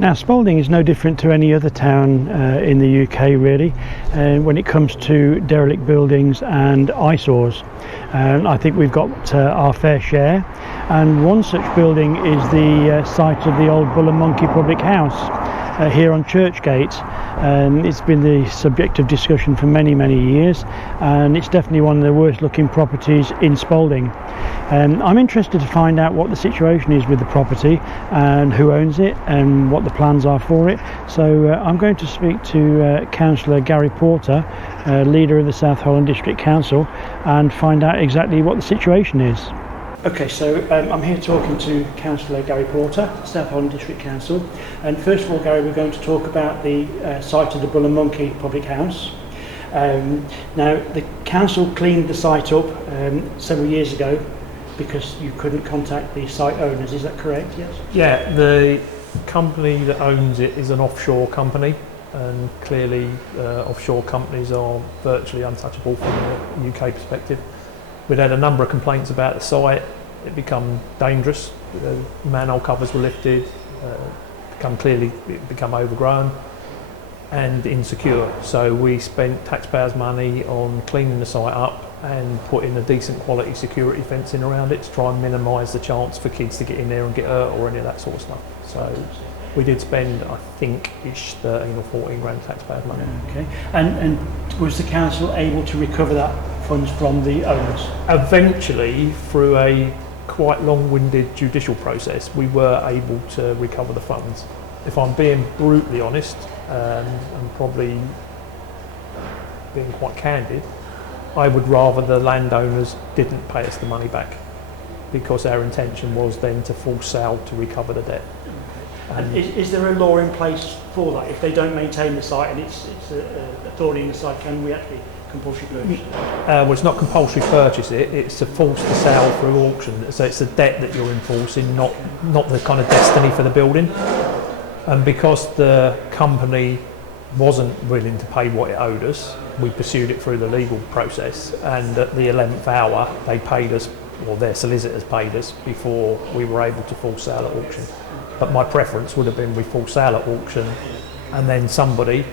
Now, Spalding is no different to any other town in the UK, really, when it comes to derelict buildings and eyesores. I think we've got our fair share, and one such building is the site of the old Bull and Monkey public house here on Churchgate. It's been the subject of discussion for many years, and it's definitely one of the worst looking properties in Spalding. I'm interested to find out what the situation is with the property and who owns it and what the plans are for it. So I'm going to speak to Councillor Gary Porter, leader of the South Holland District Council, and find out exactly what the situation is. Okay, so I'm here talking to Councillor Gary Porter, South Holland District Council. And first of all, Gary, we're going to talk about the site of the Bull and Monkey public house. Now, the council cleaned the site up several years ago because you couldn't contact the site owners, is that correct? Yes. Yeah, the company that owns it is an offshore company, and clearly offshore companies are virtually untouchable from the UK perspective. We'd had a number of complaints about the site. It become dangerous. Manhole covers were lifted, become overgrown and insecure. So we spent taxpayers' money on cleaning the site up and putting a decent quality security fencing around it to try and minimise the chance for kids to get in there and get hurt or any of that sort of stuff. So we did spend, I think, 13 or 14 grand taxpayers' money. Okay. And was the council able to recover that funds from the owners? Eventually, through a quite long-winded judicial process, we were able to recover the funds. If I'm being brutally honest, and probably being quite candid, I would rather the landowners didn't pay us the money back, because our intention was then to force sale to recover the debt. And is there a law in place for that? If they don't maintain the site and it's a thorny in the site, can we actually compulsory purchase it? Well, it's not compulsory purchase it's to force the sale through auction. So it's the debt that you're enforcing, not the kind of destiny for the building. And because the company wasn't willing to pay what it owed us, we pursued it through the legal process, and at the 11th hour they paid us, or their solicitors paid us, before we were able to full sale at auction. But my preference would have been we full sale at auction, and then somebody,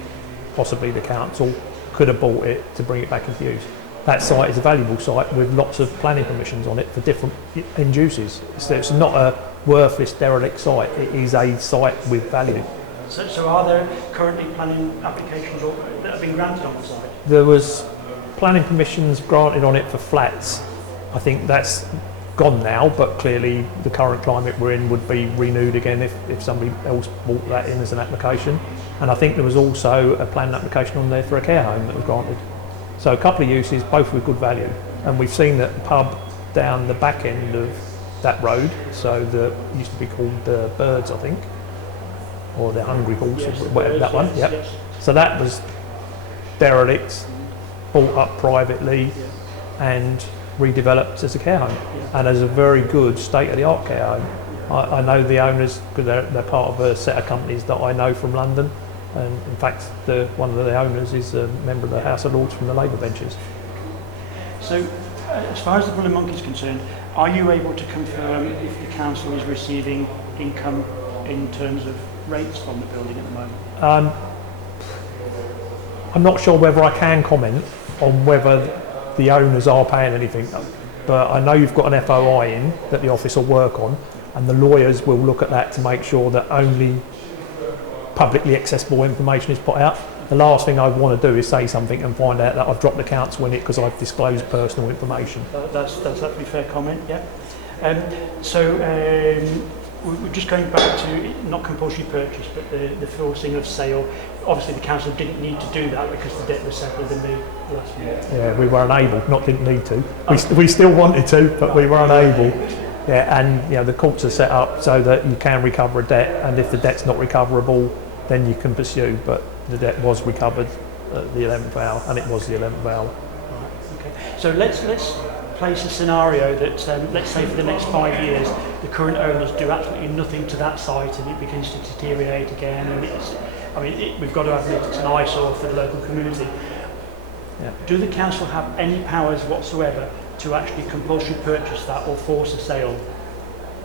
possibly the council, could have bought it to bring it back into use. That site is a valuable site with lots of planning permissions on it for different end uses. So it's not a worthless derelict site, it is a site with value. So are there currently planning applications that have been granted on the site? There was planning permissions granted on it for flats. I think that's gone now, but clearly the current climate we're in would be renewed again if somebody else brought that in as an application. And I think there was also a planning application on there for a care home that was granted. So a couple of uses, both with good value. And we've seen that the pub down the back end of that road, so it used to be called the Birds, I think, or the Hungry Horse, yes, or whatever, that one. Yep. Yes. So that was derelict, bought up privately, and redeveloped as a care home, and as a very good state-of-the-art care home. I know the owners, because they're part of a set of companies that I know from London, and in fact one of the owners is a member of the House of Lords from the Labour benches. So as far as the Bull and Monkey is concerned, are you able to confirm if the council is receiving income in terms of rates from the building at the moment? I'm not sure whether I can comment on whether the owners are paying anything, but I know you've got an FOI in that the office will work on, and the lawyers will look at that to make sure that only publicly accessible information is put out. The last thing I want to do is say something and find out that I've dropped the council in it because I've disclosed personal information. That's absolutely fair comment, yeah. We're just going back to not compulsory purchase, but the forcing of sale. Obviously the council didn't need to do that because the debt was settled in the last year. Yeah, we were unable, not didn't need to. We still wanted to, but we were unable. Yeah, and the courts are set up so that you can recover a debt, and if the debt's not recoverable, then you can pursue. But the debt was recovered at the 11th hour, and it was the 11th hour. Right, okay. So let's place a scenario that, let's say for the next 5 years, the current owners do absolutely nothing to that site and it begins to deteriorate again, and we've got to admit it's an eyesore for the local community. Yeah. Do the council have any powers whatsoever to actually compulsory purchase that or force a sale?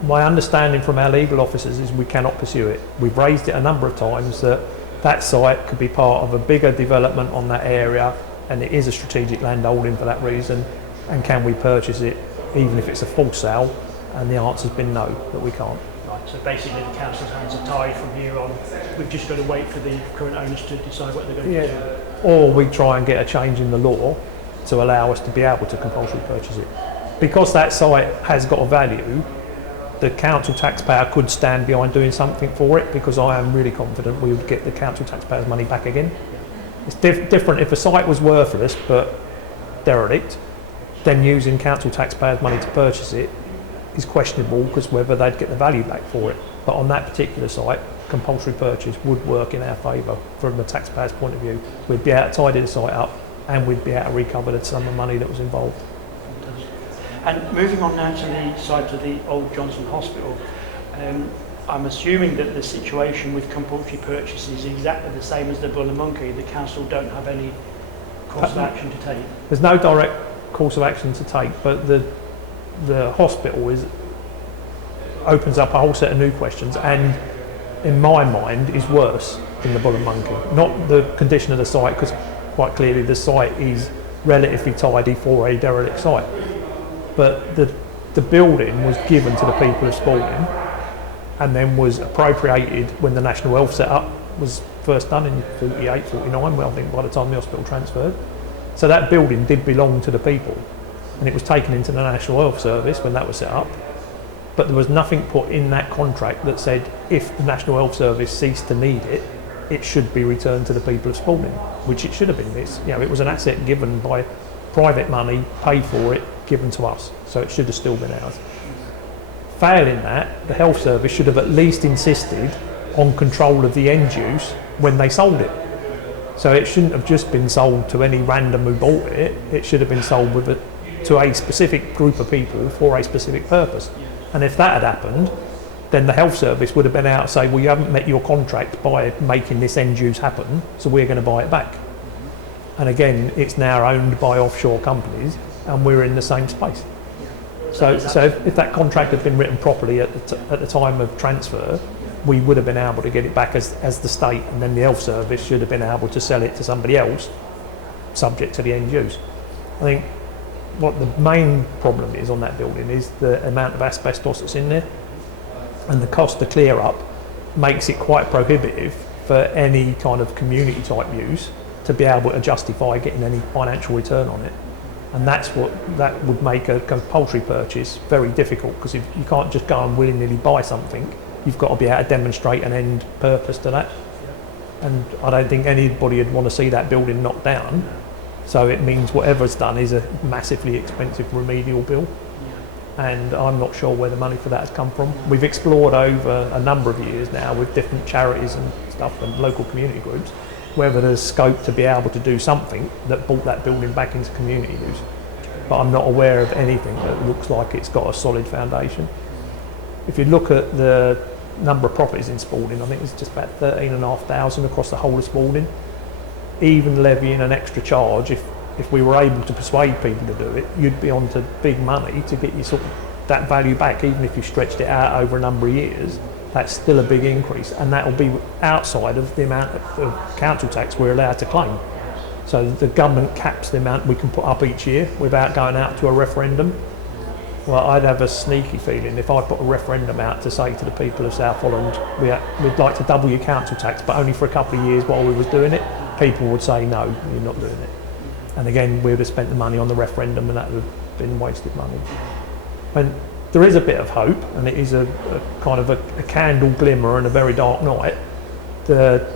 My understanding from our legal officers is we cannot pursue it. We've raised it a number of times that that site could be part of a bigger development on that area, and it is a strategic land holding for that reason, and can we purchase it even if it's a full sale? And the answer's been no, that we can't. Right, so basically the council's hands are tied from here on. We've just got to wait for the current owners to decide what they're going to do. Or we try and get a change in the law to allow us to be able to compulsory purchase it. Because that site has got a value, the council taxpayer could stand behind doing something for it, because I am really confident we would get the council taxpayers' money back again. It's different if a site was worthless but derelict, then using council taxpayers' money to purchase it is questionable, because whether they'd get the value back for it. But on that particular site, compulsory purchase would work in our favour from the taxpayer's point of view. We'd be able to tidy the site up, and we'd be able to recover the sum of money that was involved. And moving on now to the side of the old Johnson Hospital, I'm assuming that the situation with compulsory purchase is exactly the same as the Bull and Monkey. The council don't have any course of action to take. There's no direct course of action to take, but the hospital opens up a whole set of new questions, and in my mind is worse than the Bull and Monkey. Not the condition of the site, because quite clearly the site is relatively tidy for a derelict site, but the building was given to the people of Spalding and then was appropriated when the National Health set-up was first done in 48, 49, well, I think by the time the hospital transferred. So that building did belong to the people, and it was taken into the National Health Service when that was set up, but there was nothing put in that contract that said if the National Health Service ceased to need it, it should be returned to the people of Spalding, which it should have been. It was an asset given by private money, paid for it, given to us, so it should have still been ours. Failing that, the health service should have at least insisted on control of the end use when they sold it. So it shouldn't have just been sold to any random who bought it. It should have been sold to a specific group of people for a specific purpose. And if that had happened, then the health service would have been out to say, well, you haven't met your contract by making this end use happen, so we're going to buy it back. And again, it's now owned by offshore companies, and we're in the same space. So if that contract had been written properly at the time of transfer, we would have been able to get it back as the state, and then the health service should have been able to sell it to somebody else, subject to the end use. I think what the main problem is on that building is the amount of asbestos that's in there, and the cost to clear up makes it quite prohibitive for any kind of community type use to be able to justify getting any financial return on it. And that would make a compulsory purchase very difficult, because if you can't just go and willy-nilly buy something, you've got to be able to demonstrate an end purpose to that. And I don't think anybody would want to see that building knocked down. So it means whatever's done is a massively expensive remedial bill. And I'm not sure where the money for that has come from. We've explored over a number of years now with different charities and stuff and local community groups whether there's scope to be able to do something that brought that building back into community use. But I'm not aware of anything that looks like it's got a solid foundation. If you look at the number of properties in Spalding, I think it's just about 13,500 across the whole of Spalding. Even levying an extra charge, if we were able to persuade people to do it, you'd be on to big money to get you sort of that value back. Even if you stretched it out over a number of years, that's still a big increase, and that will be outside of the amount of council tax we're allowed to claim. So the government caps the amount we can put up each year without going out to a referendum. Well, I'd have a sneaky feeling if I put a referendum out to say to the people of South Holland, we'd like to double your council tax, but only for a couple of years while we was doing it, people would say, no, you're not doing it. And again, we would have spent the money on the referendum, and that would have been wasted money. And there is a bit of hope, and it is a kind of a candle glimmer in a very dark night. The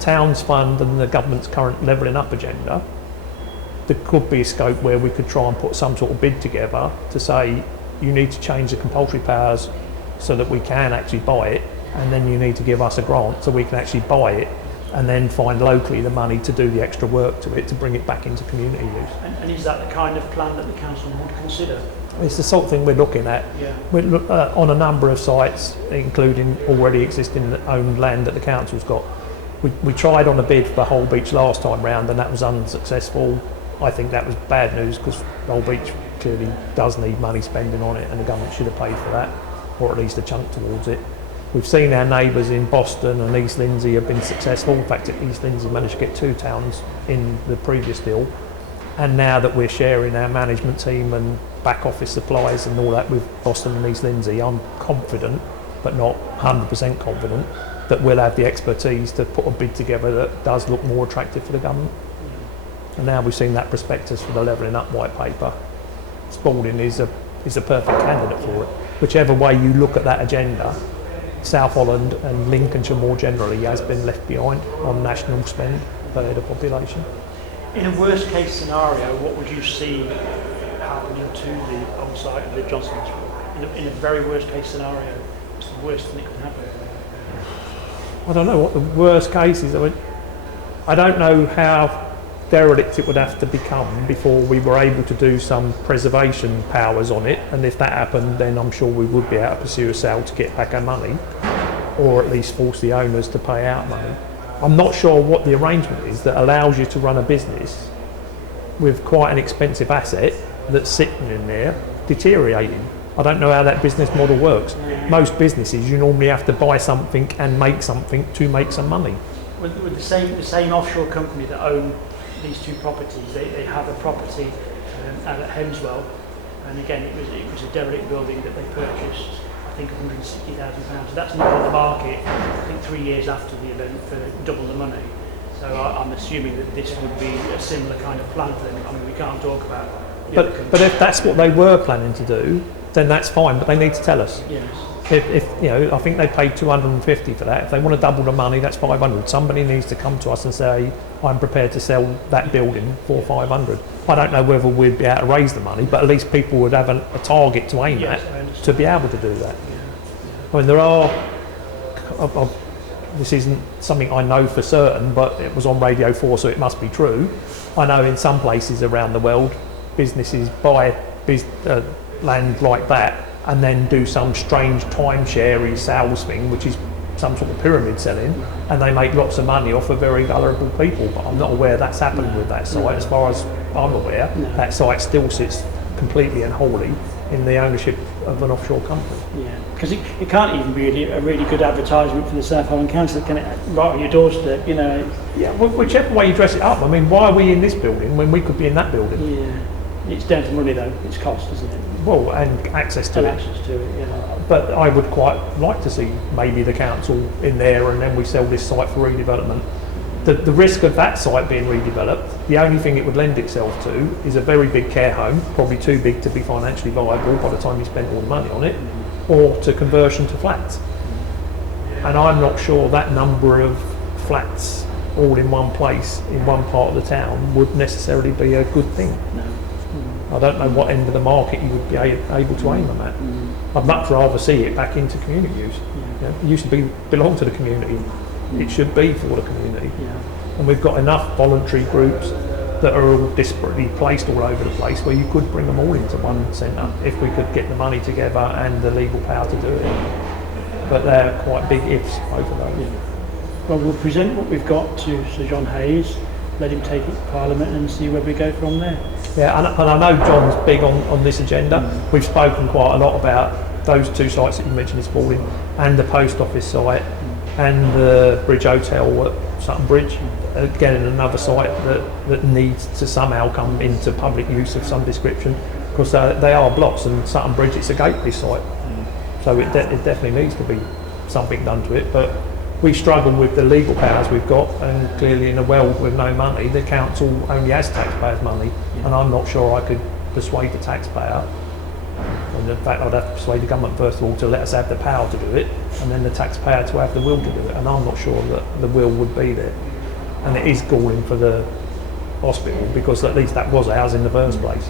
Towns Fund and the government's current levelling up agenda, there could be a scope where we could try and put some sort of bid together to say you need to change the compulsory powers so that we can actually buy it, and then you need to give us a grant so we can actually buy it, and then find locally the money to do the extra work to it to bring it back into community use. And is that the kind of plan that the council would consider? It's the sort of thing we're looking at. Yeah. We're on a number of sites, including already existing owned land that the council's got. We tried on a bid for Whole Beach last time round, and that was unsuccessful. I think that was bad news, because Whole Beach clearly does need money spending on it, and the government should have paid for that. or at least a chunk towards it. We've seen our neighbours in Boston and East Lindsey have been successful. In fact, East Lindsey managed to get 2 towns in the previous deal. And now that we're sharing our management team and back office supplies and all that with Boston and East Lindsey, I'm confident, but not 100% confident, that we'll have the expertise to put a bid together that does look more attractive for the government. And now we've seen that prospectus for the Levelling Up white paper. Spalding is a perfect candidate for it. Whichever way you look at that agenda, South Holland and Lincolnshire more generally has been left behind on national spend per head of population. In a worst case scenario, what would you see happening to the old site of the Johnson Hospital? In a very worst case scenario, what's the worst thing that could happen? I don't know what the worst case is. I don't know how derelict it would have to become before we were able to do some preservation powers on it, and if that happened, then I'm sure we would be able to pursue a sale to get back our money, or at least force the owners to pay out money. I'm not sure what the arrangement is that allows you to run a business with quite an expensive asset that's sitting in there deteriorating. I don't know how that business model works. Most businesses, you normally have to buy something and make something to make some money. With the same offshore company that own these 2 properties, they have a property out at Hemswell, and again it was a derelict building that they purchased, I think £160,000. So that's not on the market, I think 3 years after the event, for double the money. So I'm assuming that this would be a similar kind of plan for them. I mean, we can't talk about. But if that's what they were planning to do, then that's fine. But they need to tell us. Yes. If you know, I think they paid 250 for that. If they want to double the money, that's 500. Somebody needs to come to us and say, I'm prepared to sell that building for 500. I don't know whether we'd be able to raise the money, but at least people would have a target to aim at to be able to do that. I mean, there are. This isn't something I know for certain, but it was on Radio 4, so it must be true. I know in some places around the world, businesses buy land like that and then do some strange timeshare sales thing, which is some sort of pyramid selling, and they make lots of money off of very vulnerable people. But I'm not aware that's happened with that site. As far as I'm aware, that site still sits completely and wholly in the ownership of an offshore company. Yeah, because it can't even be a really good advertisement for the South Holland Council, can it? Right on your doorstep, you know. Yeah, whichever way you dress it up. I mean, why are we in this building when we could be in that building? Yeah, it's down to money though. It's cost, isn't it? Well, and access to it. Access to it, yeah. But I would quite like to see maybe the council in there, and then we sell this site for redevelopment. The risk of that site being redeveloped, the only thing it would lend itself to is a very big care home, probably too big to be financially viable by the time you spend all the money on it, or to conversion to flats. And I'm not sure that number of flats all in one place, in one part of the town, would necessarily be a good thing. No. I don't know what end of the market you would be able to aim them at. I'd much rather see it back into community use. You know, it used to belong to the community. It should be for the community. And we've got enough voluntary groups that are all disparately placed all over the place where you could bring them all into one centre if we could get the money together and the legal power to do it. But they're quite big ifs, both of those. Well, we'll present what we've got to Sir John Hayes, let him take it to Parliament and see where we go from there. Yeah, and I know John's big on this agenda. We've spoken quite a lot about those 2 sites that you mentioned in Spalding, and the post office site, and the Bridge Hotel at Sutton Bridge. Again, another site that needs to somehow come into public use of some description, because they are blocks, and Sutton Bridge, it's a gateway site. So it definitely needs to be something done to it. But we struggle with the legal powers we've got, and clearly in a world with no money, the council only has taxpayers' money, and I'm not sure I could persuade the taxpayer. And in fact, I'd have to persuade the government first of all to let us have the power to do it, and then the taxpayer to have the will to do it. And I'm not sure that the will would be there. And it is galling for the hospital, because at least that was ours in the first place.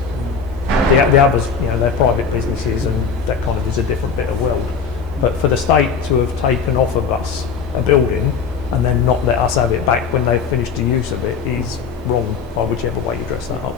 The others, you know, they're private businesses, and that kind of is a different bit of world. But for the state to have taken off of us a building and then not let us have it back when they've finished the use of it is wrong, by whichever way you dress that up.